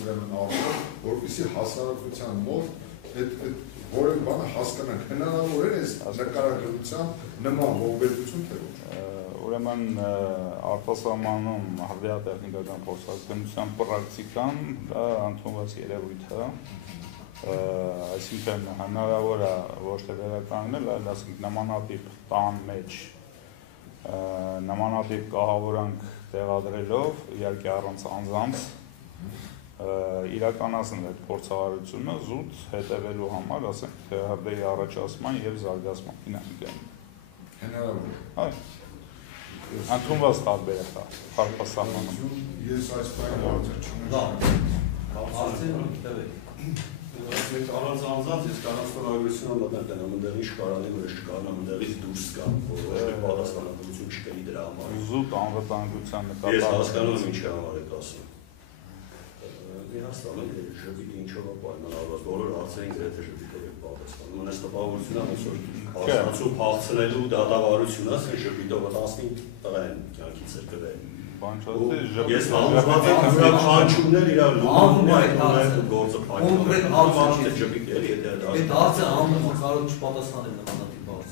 ուրեմն արտով, որպեսզի հասարակության մոտ այդ որևէ բանը հասկանանք, հնարավոր է այս նկարագրությամբ նման ողբերգություն թե ոչ։ Ուրեմն արտասահմանում հրդեհատեխնիկական փորձարկության պրակտիկան դա ընդունված երևույթ է, այսինքն հնարավոր է ոչ թե վերականգնել, այլ ասենք նմանատիպ տան մեջ նմանատիպ կահավորանք տեղադրելով, իհարկե առանց անձանց իրականացնել այդ փորձառությունը զուտ հետևելու համար, ասենք հրդեհի առաջացման եւ զարգացման դինամիկային։ Հնարավոր է։ Այո։ Ընդունված տարբերակ է արտասահմանում։ Ես այս բանը հարցեր չունեմ։ Լավ։ Առանց անձանց ես կարող ստորագրություն մտնել ամենտեղ ինչ կարանի որ չկարան ամենտեղից դուրս գա, որ ոչ մի պատասխանատվություն չկրի դրա համար։ Զուտ անվտանգության նկատմամբ։ Ես հասկանում եմ ինչ համար եք ասում։ Իրաստանում է ժպիտի ինչով է պայմանավորված, բոլոր հարցերին գրեթե ժպիտով է պատասխանում։ Ոնց տպավորությունն ոնց որ հասցու փախցնելու դատավարությունն է, ժպիտով 15 տղա են կյանքից գրել։ Ես համոզված եմ յուրաքանչյուրն իրար լուծում է գործը կոնկրետ հարցը ժպիտ էլի եթե այդ հարցը ամեն կարող չպատասխանել նմանատիպ հարց։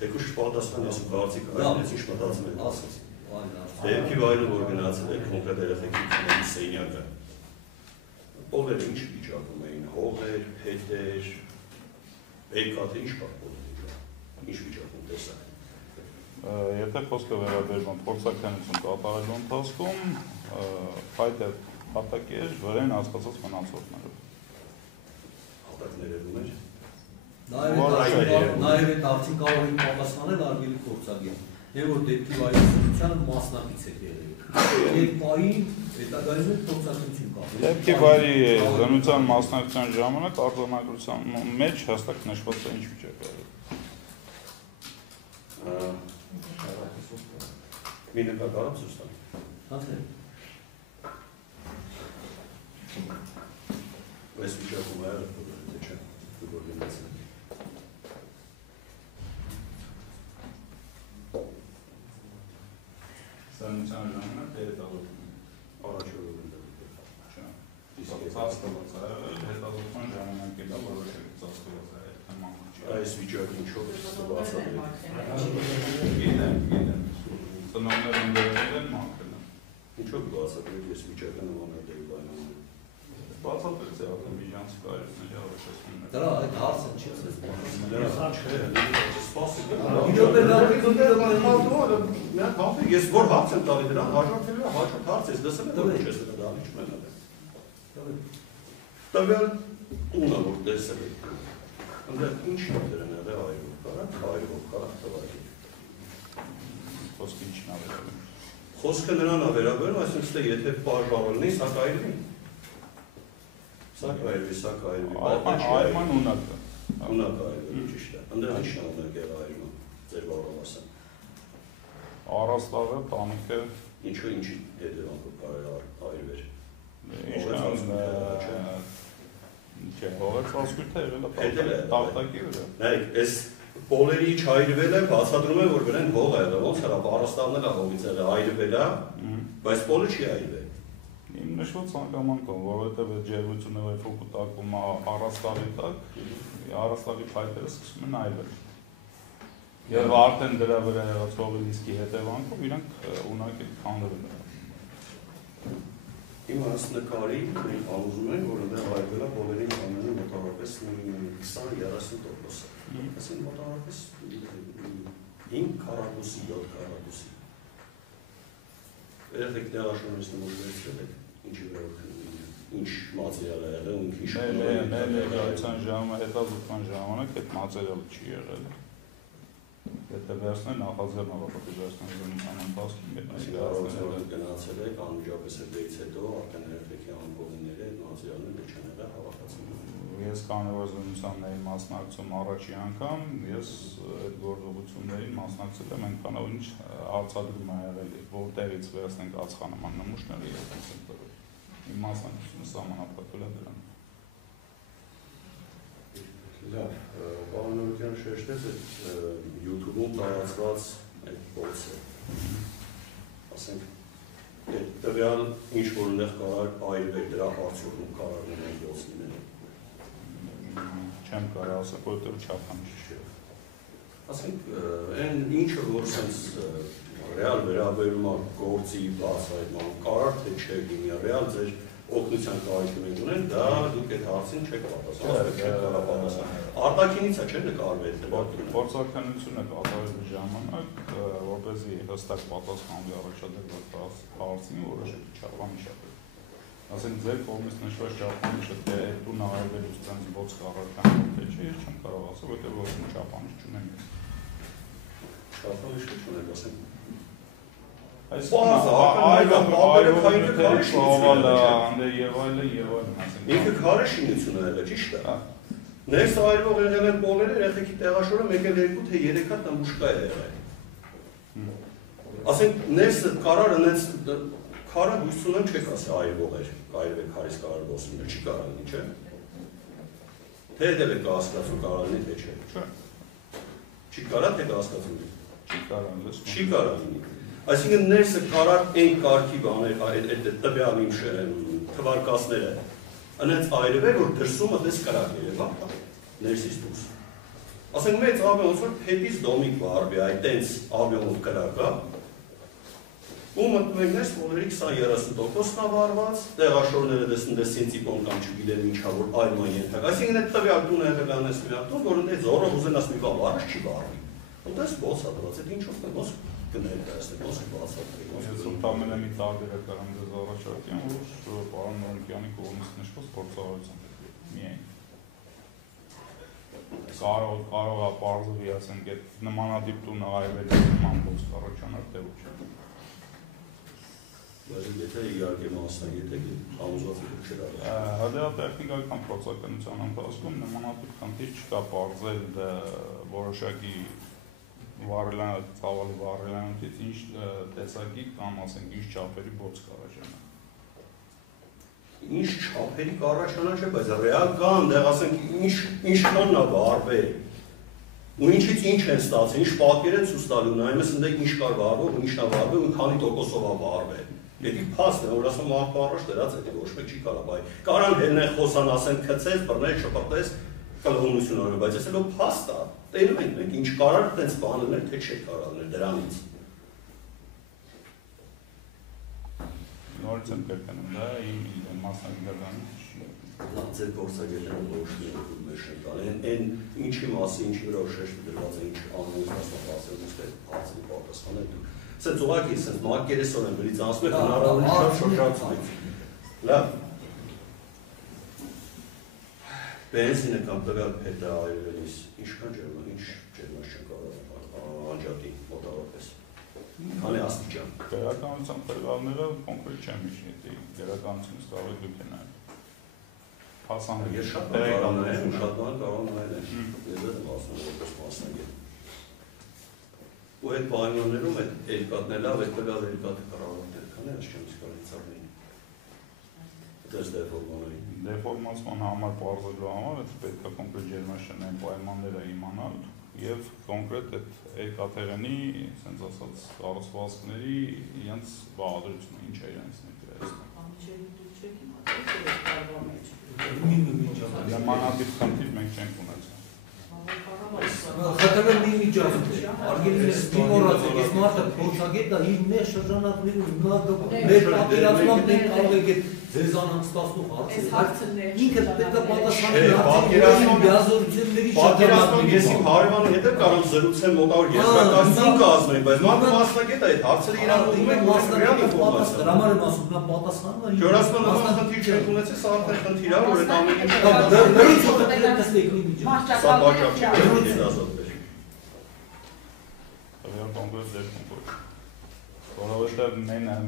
Թեկուզ չպատասխանի ասում կարծիք այս ինչ մտածում եք ասած։ Դեպքի վայրը որ գնացել եք կոնկրետ երեխեքի սենյակը։ Բոլորը ինչ վիճակում էին, հողեր, փետեր, բեկաթ ինչ պատմում ինչ վիճակում տեսա։ Եթե խոսքը վերաբերվում փորձաքննություն կատարելու ընթացքում, փայտը հատակ էր վրան հասկացած մնացորդներով։ Հատակներում էր։ Նաև այդ արդյունք կարող են պատասխանել արգելի փորձագետ։ Եվ որ դեպքի վայրի մասնակից եք եղել։ Այդ պահին հետագայում է փորձակնություն կա։ Դեպքի վայրի զննության մասնակցության ժամանակ արձանագրության մեջ հստակ նշված է ինչ վիճակ է։ Մի նկարում ցույց տամ։ Հասնե։ Այս վիճակում է թե չէ։ Որ գնացել։ Զննության ժամանակ հետազոտում։ Առաջորդում է։ Չէ։ Իսկ ծածկված է, հետազոտման ժամանակ է դա որոշել ծածկված է նման։ Այս վիճակը ինչով է բացատրել։ Գիտեմ։ Տնօրենները ընդդրել են մաքրել են։ Ինչով բացատրել ես վիճակը նմանատիպ պայմաններում։ Բացատրեց է ադրբեջանցի կայությունների առաջացումները։ Դրա այդ հարցը չի ասես։ Դրա չէ, սպասի։ Ես որ հարց եմ տալի դրան, հաջորդելու է հաջորդ հարց ես լսել եմ, որ չես դրա դալի չմենալ է։ Տվյալ տունը որ տեսել եք, ընդեղ ինչ է դրան է այրով կարակ տվայրի։ Խոսքը ինչն է վերաբերում։ Խոսքը նրան է վերաբերում, այսինքն եթե բաժանվելնի, սա կայրվի։ Սա կայրվի։ Այրման ունակը։ Ունակ այրվի, ճիշտ է։ Ընդեղ ինչն է ունակ եղա այրումը, ձեր բառով ասեմ։ Առաստաղը, տանիքը։ Ինչու ինչի հետևանքով կարելի այրվեր։ Չէ, հողեցածկույթը եղել է տարտակի վրա։ Նայեք, այս պոլերի չայրվել է, բացատրում է, որ վրան հող է եղել, ոնց հրա առաստաղն էլ հողից եղել, այրվել է, բայց պոլը չի այրվել։ Իմ նշված հանգամանքով, որովհետև այդ ջերմությունները երբ որ կուտակվում է առաստաղի տակ, առաստաղի փայտերը սկսում են այրվել։ Եվ արդեն դրա վրա եղած հողի ռիսկի հետևանքով իրանք ունակ են քանդվել։ Իմ այս նկարի մենք անուզում ենք, որ ընդեղ այրվել է պոլերի ամենը մոտավորապես 20-30%։ Այսինքն մոտավորապես 5 քառակուսի, 7 քառակուսի։ Երեք տեղաշարժից նմուշվեցրել եք, ինչի վրա ինչ մատերիալ է եղել, ինչ Մեր ներկայության ժամանակ, հետազոտման ժամանակ այդ մատերիալը չի եղել։ Եթե վերցնել նախաձեռն ավարտի վերցնել զննության ընթացքում գնացել եք, անմիջապես հետից հետո արդեն երեքի ամբողջները այդ մատերիալները չեն եղել հավաքածին։ Ես կանոնավոր զննությանների մասնակցում առաջի անգամ, ես այդ գործողություններին մասնակցել եմ այնքանով ինչ արձադրում է եղել, որտեղից վերցնենք ածխանման նմուշները եւ այդպես։ Իմ մասնակցությունը սահմանափակվել է դրան։ Լավ, պարոն շեշտեց այդ YouTube-ում տարածված այդ փոստը։ Ասենք տվյալ ինչ որ այնտեղ կարող այրվել դրա արդյունքում կարող ունեն դոս լինել։ Չեմ կարող ասել, որտեղ չափանիշ չէ։ Ասենք այն ինչը որ sense ռեալ վերաբերում է գործի բացահայտման, կարող թե չէ լինի, ռեալ ձեր օգնության կարիք ունեն, դա դուք այդ հարցին չեք պատասխանել։ Արտաքինից է չէ նկարվել այդ դեպքում։ Փորձականությունը կատարելու ժամանակ, որպեսզի հստակ պատասխանվի առաջադրված հարցին, որոշակի չափանիշ է։ Ասենք ձեր կողմից նշված չափանիշը թե այդ տունը այրվելուց ցած ոնց կառավարական թե չէ, ես չեմ կարող ասել, որտեղ ոչ մի չափանիշ չունեմ։ Չափանիշ չունեք, ասենք։ Այս ինքը քարե շինություն է եղել, ճիշտ է։ Ներս այրվող եղել են բոլորը, երեխեքի տեղաշորը մեկ էլ 2 թե 3 հատ նմուշկա է եղել։ Ասենք ներսը կարարը նենց քարը հույս ունեմ չեք ասի այրվող էր, այրվել քարից կարող ոսնում չի կարող լինի, չէ։ Թե դե եք հասկացում կարող լինի, թե չէ։ Չի կարա թե հասկացում։ Չի կարող լինի։ Այսինքն ներսը կարար այն կարգի բաներ, այդ տվյալ իմ թվարկածները, այնց այրվել, որ դրսումը դες կրակ երևա, ներսից դուրս։ Ասենք մեծ ավիոն, ոնց որ փետից դոմիկ վարվի, այդ տենց ավիոնով կրակա, ու մտնում ենք ներս, բոլորի 20-30%-ն է վարված, տեղաշորները տեսնում դες սենցիպոն կամ չգիտեմ ինչա, որ այրման ենթակ։ Այսինքն այդ տվյալ տունը եղել անես մի հատ տուն, որ այդ զորով ուզենաս մի բան վարած չի վարվի։ Ուտես ոնց է դրած, այդ ինչով է ոնց կներկայացնեք, ոնց է բացատրեք։ Ես ութամենը մի տարբերակ կարամ ձեզ առաջարկեմ, որ պարոն Նորմիկյանի կողմից նշված փորձառություն միայն։ Կարող է պարզվի, ասենք, այդ նմանատիպ տունը այրվելու նման ոնց կառաջանար, թե ոչ։ Բայց եթե իհարկե մասնագետ եք, համոզված եք չէ դա։ Հա տեխնիկական փորձականության ընթացքում նմանատիպ խնդիր չկա պարզել որոշակի ծավալի վառելանյութից ինչ տեսակի կամ ասենք ինչ չափերի բոց կառաջանա։ Ինչ չափերի կառաջանա չէ, բայց ռեալ կա այնտեղ ասենք ինչքանն է վառվել։ Ու ինչից ինչ են ստացել, ինչ պատկեր են ցույց տալու, նայում ես այնտեղ ինչ կար վառվող, ինչն է վառվել ու քանի տոկոսով է վառվել։ Դեպի փաստ է, որ ասում մարդու առաջ դրած է, ոչ մեկ չի կարող, բայց կարան հելնեն խոսան, ասեն քցես, բռնես, շպրտես, կլողունություն արել, բայց ես էլ փաստ է, տենում ենք մենք ինչ կարար տենց բանել, թե չէ կարողներ դրանից։ Նորից եմ կրկնում, դա իմ մասնագիտական ձեր գործագետները ոչ մի մեր շնտան, այն ինչի մասի, ինչի վրա շեշտը դրված է, ինչ անունից մասնապասել, ուստ է հարցի պատասխանել դուք։ Սենց ուղղակի, սենց մակերեսոր են բրից անցնում եք, հնարավորին շատ շրջացում եք։ Լավ։ Բենզինը կամ տվյալ փետը այրվելիս, ինչքան ջերմաշ չեն կարող անջատի մոտավորապես։ Քանի աստիճան։ Գրականության տվյալները կոնկրետ չեմ հիշի, գրականությունից կարող է դուք են այլ։ Ես շատ բան եմ, շատ բան կարող նայել եմ, ես եմ ասում, որպես մասնագետ։ Ու այդ պայմաններում այդ երկաթն է լավ, այդ տվյալ երկաթը կառավարել քանի այս չեմ իսկալից արնեին։ Դες դեֆորմաների։ Դեֆորմացման համար պարզելու համար այդ պետք է կոնկրետ ջերմաշրջանային պայմանները իմանալ եւ կոնկրետ այդ երկաթեղենի, ասենց ասած, կառուցվածքների իրենց բաղադրությունը ինչ է իրենց ներկայացնում։ Նմանատիպ խնդիր մենք չենք ունեցել։ Խնդրեմ մի միջազգ է, արգելին ես դիմորած եք, ես մարդը փորձագետ է, իր մեր շրջանակներում, մեր պատերազմամբ մենք կարող եք այդ ձեզան անցտասնող հարցեր, ինքը պետք է պատասխանել պատերազմում ես իմ հարևանի հետ եմ կարող զրուցեմ մոտավոր երկրակացություն կազմենք, բայց մարդը մասնագետ է, այդ հարցերը իրան ուղում են ռեալ ինֆորմացիա։ Դրամար եմ ասում, նա պատասխանում է։ Չորասման նման խնդիր չենք ունեցել, սա արդեն խնդիր է, որ այդ ամեն ինչը որովհետև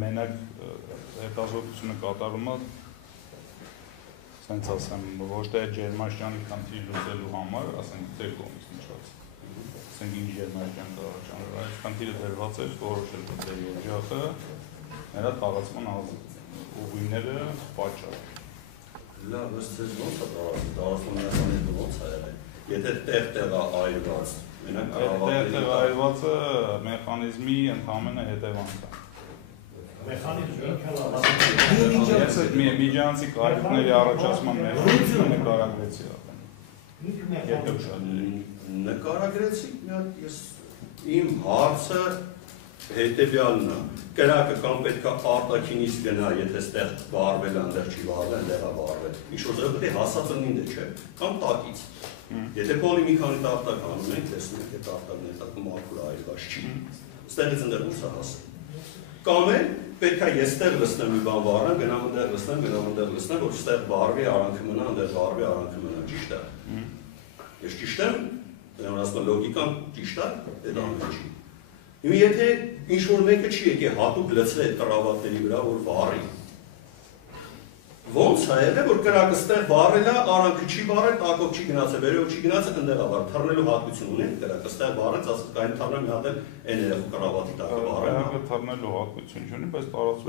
մենակ հետազոտությունը կատարումը սենց ասեմ, ոչ թե ջերմաշրջանի խնդիր լուծելու համար, ասենք ձեր կողմից նշված, ասենք ինչ ջերմաշրջան կառաջանա, այս խնդիրը դրված էր որոշել ձեր երջախը, նրա տարածման ուղիները պատճառ։ Լավ, ըստ ձեզ ոնց է տարածման մեխանիզմը ոնց է եղել, եթե տեղ-տեղ է այրված, Տեղ այրվածը մեխանիզմի ընդհանրապես հետևանք է։ Ես այդ միջանցիկ այրուկների առաջացման մեխանիզմը նկարագրեցի նկարագրեցի ես իմ հարցը հետևյալն է կրակը կամ պետք է արտաքինից գնա եթե ստեղ վարվել այնտեղ չի վարվել այնտեղ է վարվել ինչ-որ պետք է հասած լինի չէ կամ տակից եթե պոլի մի քանի տարտակ անում ենք տեսնում եք այդ տարտակն է տակում արկուր այրված չի ստեղից այնտեղ ուսա հասել կամ էլ պետք է ես ստեղ լցնեմ մի բան վարեմ գնամ այնտեղ լցնեմ որ ստեղ վարվի արանքը մնա այնտեղ վարվի արանքը մնա ճիշտ է ես ճիշտ եմ ասում լոգիկան ճիշտ է այդ ամենը չի եթե ինչ-որ մեկը չի եկե հատուկ լցրել տրավատների վրա, որ վարի։ Ոնց է եղել, որ կրակը ստեղ վարել է, արանքը չի վարել, տակով չի գնացել, վերևով չի գնացել, ընդեղ է վարել, թռնելու հատկություն ունի կրակը ստեղ վարեց, ասած կային թռնել մի հատ էլ այն երևու կրավատի տակը վարել։ Կրակը թռնելու հատկություն չունի, բայց տարածվում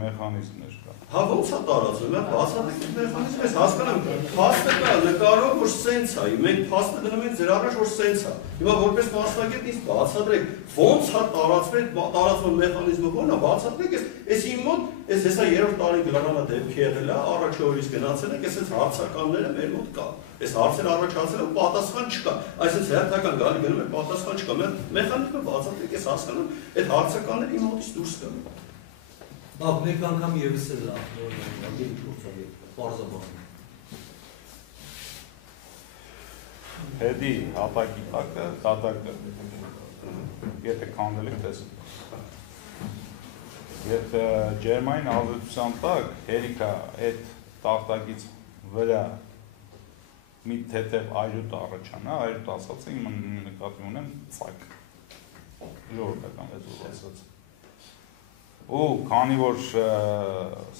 մեխանիզմներ կա։ Հա ոնց է տարածվում, բացատրեք այդ մեխանիզմը, ես հասկանամ, փաստը կա, նկարով որ սենց է, մենք փաստը դնում ենք ձեր առաջ որ սենց է։ Հիմա որպես մասնագետ ինձ բացատրեք, ոնց է տարածվում մեխանիզմը, ո՞րն է, բացատրեք, ես իմ մոտ, ես հեսա 3-րդ տարի գլանալա դեպքի եղել է, առաջի օրից գնացել եք, ես այս հարցականները մեր մոտ կա։ Այս հարցերը առաջացել ու պատասխան չկա։ Այսինքն հերթական գալի գնում է պատասխան չկա։ Մեխանիզմը բացատրեք, ես հասկանում, այդ հարցականները իմ մոտից դուրս կան։ Բավ մեկ անգամ եւս է լավ, ագին փորձի, բարձաբան։ Հետի հատակի տակը, տատակը, եթե քանդել եք տեսնում։ Եթե ջերմային ազդեցության տակ հերիքա այդ տախտակից վրա մի թեթև այրուտ առաջանա, այրուտ ասած ենք նկատի ունեմ ծակ, ժողովրդական լեզվով ասած։ Ու քանի որ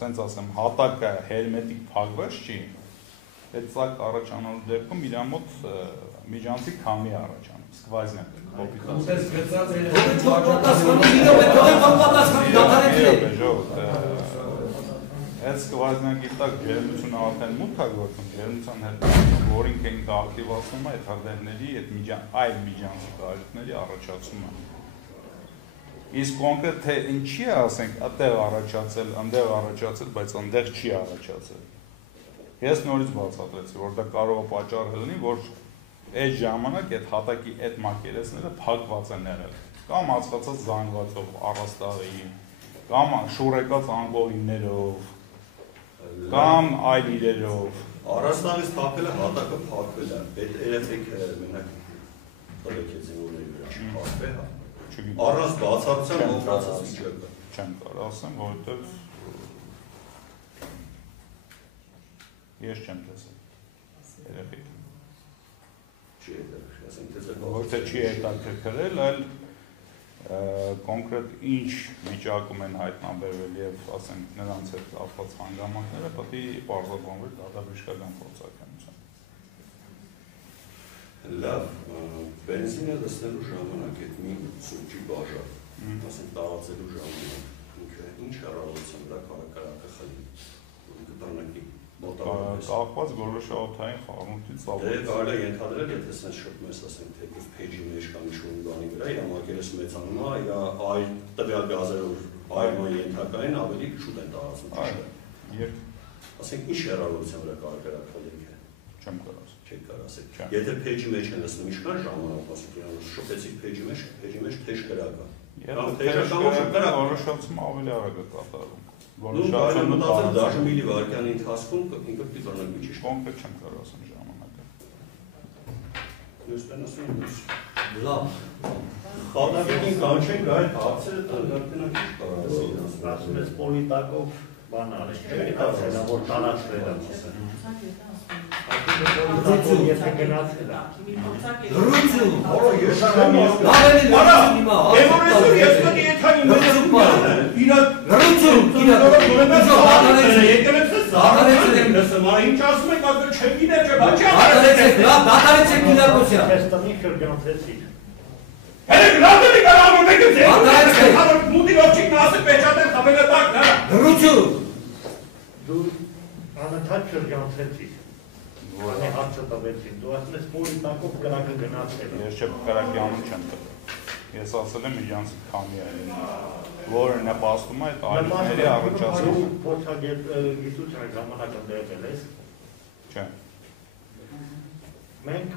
սենց ասեմ հատակը հերմետիկ փակված չի, այդ ծակ առաջանալու դեպքում իր մոտ միջանցիկ քամի առաջանում, սկվազնյակ Այդ սկվազնյակի տակ ջերմությունը արդեն մուտք է գործում, ջերմության հետ որինք ենք ակտիվացնում այդ հրդեհների, այլ միջանցիկ այրուկների առաջացումը։ Իսկ կոնկրետ թե ինչի է ասենք այդտեղ առաջացել, այնտեղ առաջացել, բայց այնտեղ չի առաջացել։ Ես նորից բացատրեցի, որ դա կարող է պատճառ լինի, որ այդ ժամանակ այդ հատակի այդ մակերեսները փակված են եղել, կամ ածխացած զանգվածով, առաստաղի, կամ շուռեկած անգողիններով, կամ այլ իրերով։ Առաստաղից փակելը հատակը փակվել է, այդ երեխեք մենակ տվեկեցին որների վրա չփակվել է։ Առանց բացառության օպերացիա վիճակը։ Չեմ կարող ասեմ, որովհետև ես չեմ տեսել։ Երեխեք։ Որտե չի հետաքրքրել, այլ կոնկրետ ինչ վիճակում են հայտնաբերվել եւ ասենք նրանց հետ կապված հանգամանքները պետք է բարձրացնել դատաբժշկական փորձարկամությամբ։ Լավ, բենզինը լցնելու ժամանակ այդ մի սուրճի բաժակ, ասենք տարածելու ժամանակ, ինքը ինչ հեռավորության վրա կրակը խլի, կտրնակի կախված գոլոշաօթային խառնուրդից Դե կարելի է ենթադրել, եթե սենց շփում ես, ասենք, թեկուզ փեջի մեջ կամ ինչ-որ բանի վրա, իր մակերես մեծանում է, իր այլ տվյալ գազերով այրման ենթակային ավելի շուտ են տարածում, ճիշտ է։ Ասենք, ինչ հեռավորության վրա կարող կրակել է։ Չեմ կարող ասել։ Չեք կարող ասել։ Եթե փեջի մեջ են լցնում, ինչքան ժամանակ, ասենք, շփեցիք փեջի մեջ թեժ կրակ է։ Որոշացումը ավելի արագ է կատարվում։ Դաժե միլի վարկյանի ընթացքում ինքը պիտի բռնկվի ճիշտ։ Կոնկրետ չեմ կարող ասեմ ժամանակը։ Ես տենասում եմ։ Լավ։ Խաղդավետին կանչենք այդ հարցերը տնկրտնակ ասում ես պոլիտակով բան արես, չէ՞ ասելա, որ տարածվել է։ Եթե գնացել է։ Լրություն։ Որո ես Ավելի լրություն հիմա։ ես պետք է եթանի լրություն, ինչ ասում եք, ասում չեմ գիտեր, դատարեցեք Կիլակոսյան։ Ես տնի շրջանցեցի։ Հենց գնացել եք արավոր մեկը ձեր։ Մուտիլով չիք նասել պեչատել խաբելը տակ նա։ Լրություն։ Դու անընդհատ շրջանցեցի։ Որի հարցը տվեցին, դու ասում ես պոլիտակով կրակը գնացել է։ Ես չեմ կրակի անում չեմ տվել։ Ես ասել եմ միջանցիկ քամի է։ որը նպաստում է այդ ալիքների առաջացմանը։ Փորձագետ գիտության ժամանակ ընդդեմ ես։ Չէ։ Մենք